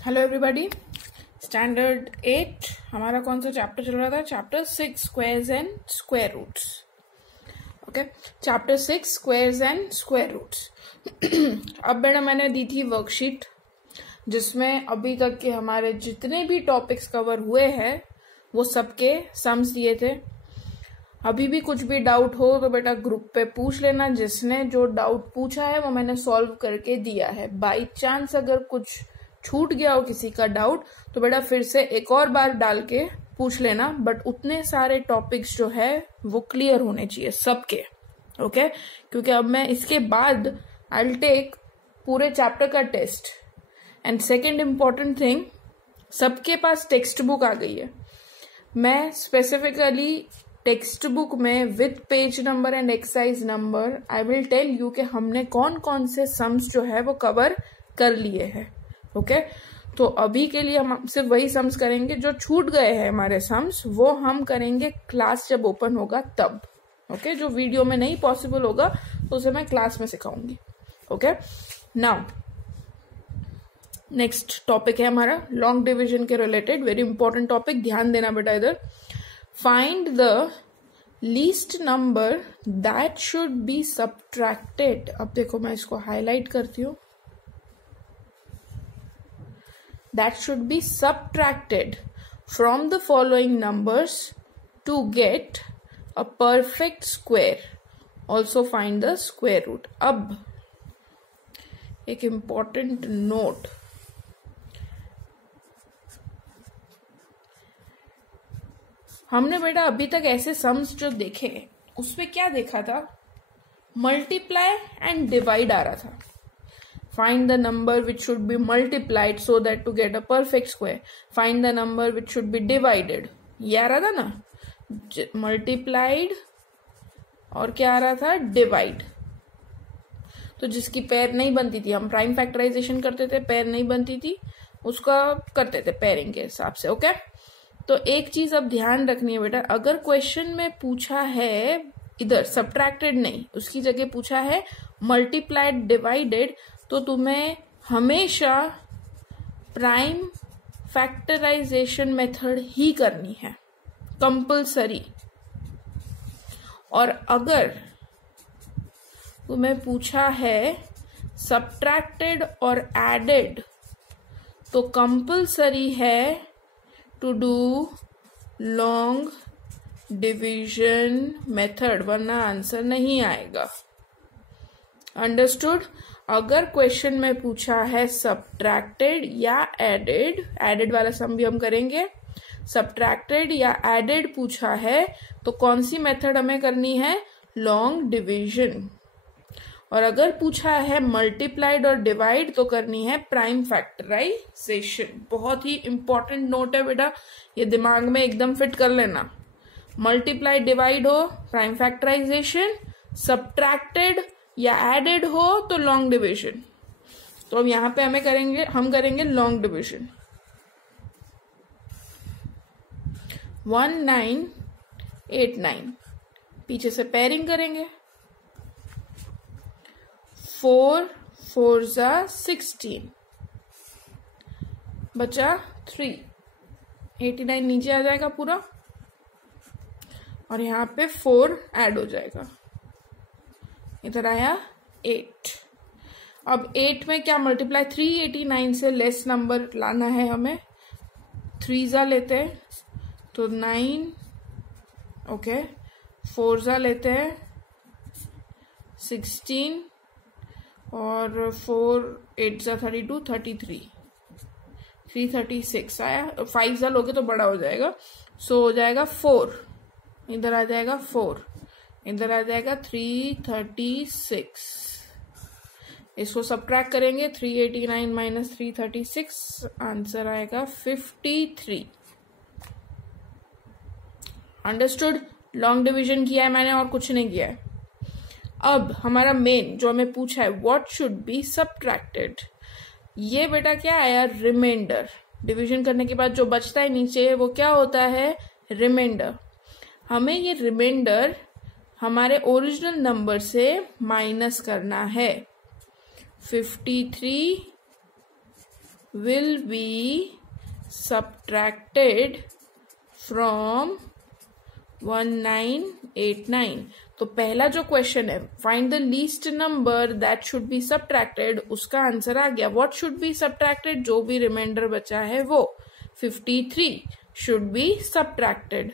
Hello everybody. Standard 8 हमारा कौन सा चैप्टर चल रहा था? Chapter 6 squares and square roots. Okay, chapter 6 squares and square roots. अब बेटा मैंने दी थी वर्कशीट जिसमें अभी तक के हमारे जितने भी टॉपिक्स कवर हुए हैं वो सबके सम्स दिए थे। अभी भी कुछ भी डाउट हो तो बेटा ग्रुप पे पूछ लेना। जिसने जो डाउट पूछा है वो मैंने सॉल्व करके दिया है। बाई चांस अगर कुछ छूट गया हो किसी का डाउट तो बेटा फिर से एक और बार डाल के पूछ लेना, बट उतने सारे टॉपिक्स जो है वो क्लियर होने चाहिए सबके। ओके, क्योंकि अब मैं इसके बाद आई विल टेक पूरे चैप्टर का test. And second important thing, सबके पास टेक्स्ट बुक आ गई है। मैं स्पेसिफिकली टेक्स्ट बुक में with page number and exercise number I will tell you कि हमने कौन कौन से सम्स जो है वो कवर कर लिए हैं। ओके, तो अभी के लिए हम सिर्फ वही सम्स करेंगे जो छूट गए हैं हमारे सम्स, वो हम करेंगे क्लास जब ओपन होगा तब। ओके, जो वीडियो में नहीं पॉसिबल होगा तो उसे मैं क्लास में सिखाऊंगी। ओके, नाउ नेक्स्ट टॉपिक है हमारा लॉन्ग डिवीजन के रिलेटेड, वेरी इंपॉर्टेंट टॉपिक, ध्यान देना बेटा इधर। Find the least number that should be subtracted. अब देखो मैं इसको हाईलाइट करती हूँ। That should be subtracted from the following numbers to get a perfect square. Also find the square root. अब एक important note, हमने बेटा अभी तक ऐसे सम्स जो देखे उसमें क्या देखा था? मल्टीप्लाई एंड डिवाइड आ रहा था। Find the number which should be multiplied so that to get a perfect square. Find the number which should be divided. ये आ रहा था ना, multiplied और क्या आ रहा था? डिवाइड। तो जिसकी पेयर नहीं बनती थी, हम प्राइम फैक्टराइजेशन करते थे, पेयर नहीं बनती थी उसका करते थे पेयरिंग के हिसाब से। ओके, तो एक चीज अब ध्यान रखनी है बेटा, अगर क्वेश्चन में पूछा है इधर सब्ट्रैक्टेड नहीं, उसकी जगह पूछा है मल्टीप्लाइड डिवाइडेड, तो तुम्हें हमेशा प्राइम फैक्टराइजेशन मेथड ही करनी है, कंपल्सरी। और अगर तुम्हें पूछा है सब्ट्रैक्टेड और एडेड तो कंपल्सरी है to do long division method, वरना आंसर नहीं आएगा। अंडरस्टूड? अगर क्वेश्चन में पूछा है सब्ट्रैक्टेड या एडेड, एडेड वाला सम भी हम करेंगे, सब्ट्रैक्टेड या एडेड पूछा है तो कौन सी मेथड हमें करनी है? Long division. और अगर पूछा है मल्टीप्लाइड और डिवाइड तो करनी है प्राइम फैक्टराइजेशन। बहुत ही इंपॉर्टेंट नोट है बेटा, ये दिमाग में एकदम फिट कर लेना। मल्टीप्लाइड डिवाइड हो प्राइम फैक्टराइजेशन, सब्ट्रैक्टेड या एडेड हो तो लॉन्ग डिवीजन। तो अब यहां पे हम करेंगे लॉन्ग डिवीजन। 1989 पीछे से पेयरिंग करेंगे। 4 4 जा 16 बचा 3, 89 नीचे आ जाएगा पूरा और यहाँ पे 4 ऐड हो जाएगा, इधर आया 8। अब 8 में क्या मल्टीप्लाई, 389 से लेस नंबर लाना है हमें। 3 जा लेते हैं तो 9, ओके, 4 जा लेते हैं 16 और 4 8 जा 32 33 336 आया। 5 जा लोगे तो बड़ा हो जाएगा, सो हो जाएगा 4, इधर आ जाएगा 4, इधर आ जाएगा 336। इसको सब्ट्रैक्ट करेंगे, 389 माइनस 336, आंसर आएगा 53। अंडरस्टूड? लॉन्ग डिवीजन किया है मैंने और कुछ नहीं किया है। अब हमारा मेन जो हमें पूछा है व्हाट शुड बी सब्ट्रैक्टेड, ये बेटा क्या आया? रिमाइंडर। डिवीजन करने के बाद जो बचता है नीचे वो क्या होता है? रिमाइंडर। हमें ये रिमाइंडर हमारे ओरिजिनल नंबर से माइनस करना है। 53 will be subtracted from 1989। तो पहला जो क्वेश्चन है find the least number that should be subtracted, उसका आंसर आ गया। व्हाट शुड बी सब्ट्रैक्टेड, जो भी रिमाइंडर बचा है वो 53 शुड बी सब्ट्रैक्टेड।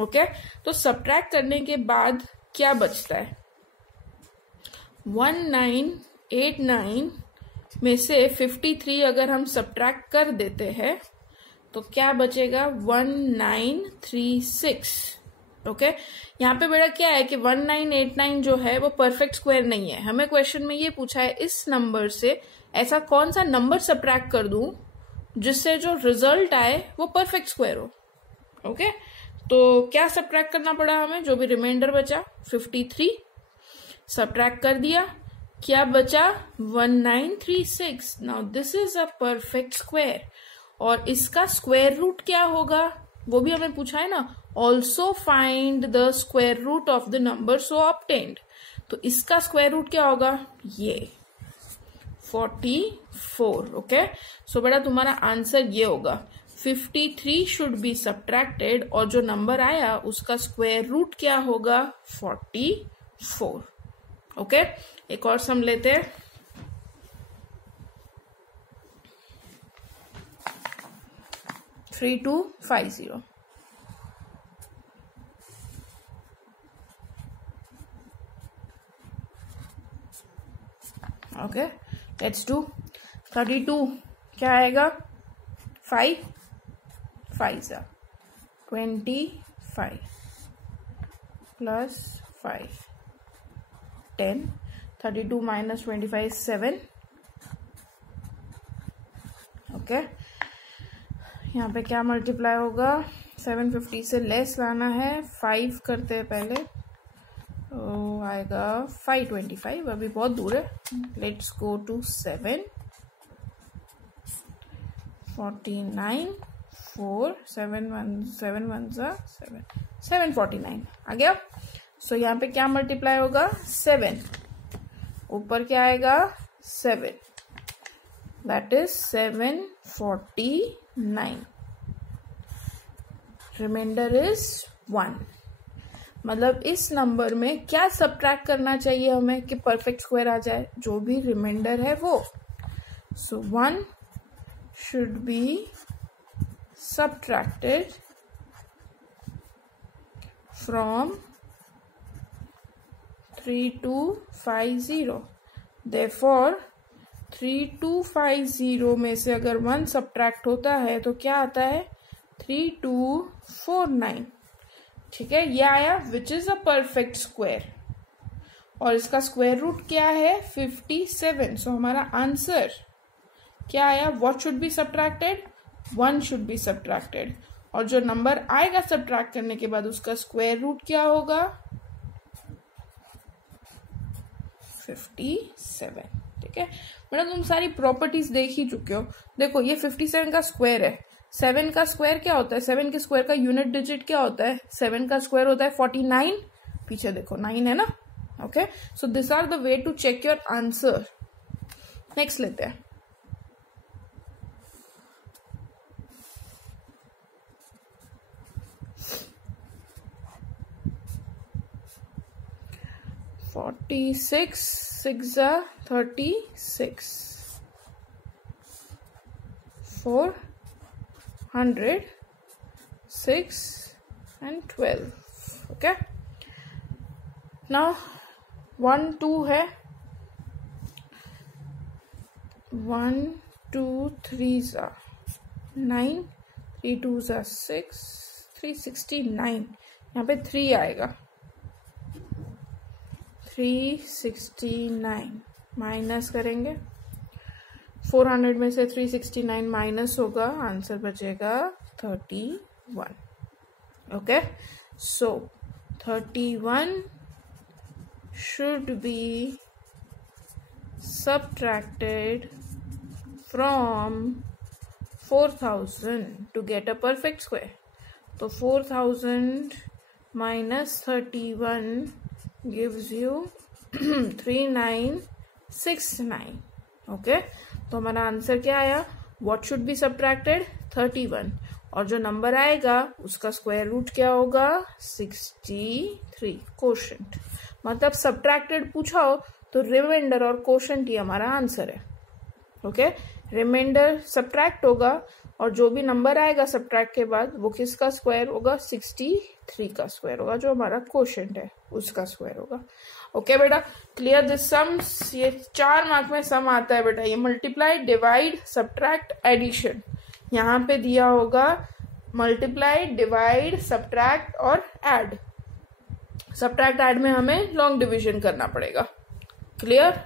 ओके, तो सब्ट्रैक्ट करने के बाद क्या बचता है, 1989 में से 53 अगर हम सब्ट्रैक्ट कर देते हैं तो क्या बचेगा, 1936। ओके, यहाँ पे बेटा क्या है कि 1989 जो है वो परफेक्ट स्क्वायर नहीं है। हमें क्वेश्चन में ये पूछा है इस नंबर से ऐसा कौन सा नंबर सब्ट्रैक्ट कर दूं जिससे जो रिजल्ट आए वो परफेक्ट स्क्वायर हो। ओके, तो क्या सब्ट्रैक्ट करना पड़ा हमें, जो भी रिमाइंडर बचा 53 सब्ट्रैक्ट कर दिया, क्या बचा 1936। Now this is a perfect square और इसका स्क्वायर रूट क्या होगा वो भी हमें पूछा है ना। Also find the square root of the number so obtained, तो इसका स्क्वायर रूट क्या होगा, ये 44। ओके, सो बेटा तुम्हारा आंसर ये होगा 53 शुड बी सब्ट्रैक्टेड और जो नंबर आया उसका स्क्वायर रूट क्या होगा, 44। ओके, एक और सम लेते हैं। Three two 50। Okay, let's do 32। क्या आएगा, 5 5 25 प्लस 5 10। 32 माइनस 25 7। ओके, यहाँ पे क्या मल्टीप्लाई होगा, 750 से लेस लाना है, 5 करते हैं पहले, तो आएगा 525, अभी बहुत दूर है। लेट्स गो टू 7 49 4 7 1 7 1 7 749 आ गया। सो यहाँ पे क्या मल्टीप्लाई होगा, 7, ऊपर क्या आएगा 7, दैट इज 749, रिमाइंडर इज 1। मतलब इस नंबर में क्या सब्ट्रैक्ट करना चाहिए हमें कि परफेक्ट स्क्वायर आ जाए, जो भी रिमाइंडर है वो। सो 1 should be subtracted from 3250। Therefore 3250 में से अगर 1 सब्ट्रैक्ट होता है तो क्या आता है, 3249। ठीक है, ये आया which is a perfect square और इसका स्क्वायर रूट क्या है, 57। सो हमारा आंसर क्या आया, what should be subtracted, 1 should be subtracted और जो नंबर आएगा सब्ट्रैक्ट करने के बाद उसका स्क्वायर रूट क्या होगा, 57। ठीक है मैडम, तुम सारी प्रॉपर्टीज देख ही चुके हो। देखो ये 57 का स्क्वायर है, 7 का स्क्वायर क्या होता है, 7 के स्क्वायर का यूनिट डिजिट क्या होता है, 7 का स्क्वायर होता है 49, पीछे देखो 9 है ना। Okay, so this are the way to check your answer. Next लेते हैं, (46) 6 36, 400 6 and 12। ओके, नाउ 1 2 है, 1 2 3 9, 3 2 6, 369। यहाँ पे 3 आएगा, 369 माइनस करेंगे, 400 में से 369 माइनस होगा, आंसर बचेगा 31। Okay, so 31 should be subtracted from 4000 to get a perfect square. तो 4000 माइनस 31 gives you 3969। ओके, तो हमारा आंसर क्या आया, व्हाट शुड बी सब्ट्रैक्टेड 31, और जो नंबर आएगा उसका स्क्वायर रूट क्या होगा 63 कोशेंट। मतलब सब्ट्रैक्टेड पूछा हो तो रिमाइंडर और कोशेंट ही हमारा आंसर है। ओके, रिमाइंडर सब्ट्रैक्ट होगा और जो भी नंबर आएगा सब्ट्रैक्ट के बाद वो किसका स्क्वायर होगा 63 का स्क्वायर होगा, जो हमारा कोशेंट है उसका स्क्वायर होगा। ओके बेटा, क्लियर दिस सम्स। ये 4 मार्क में सम आता है बेटा, ये मल्टीप्लाई, डिवाइड, सब्ट्रैक्ट, एडिशन। यहाँ पे दिया होगा मल्टीप्लाई, डिवाइड, सब्ट्रैक्ट और ऐड। सब्ट्रैक्ट ऐड में हमें लॉन्ग डिवीजन करना पड़ेगा। क्लियर?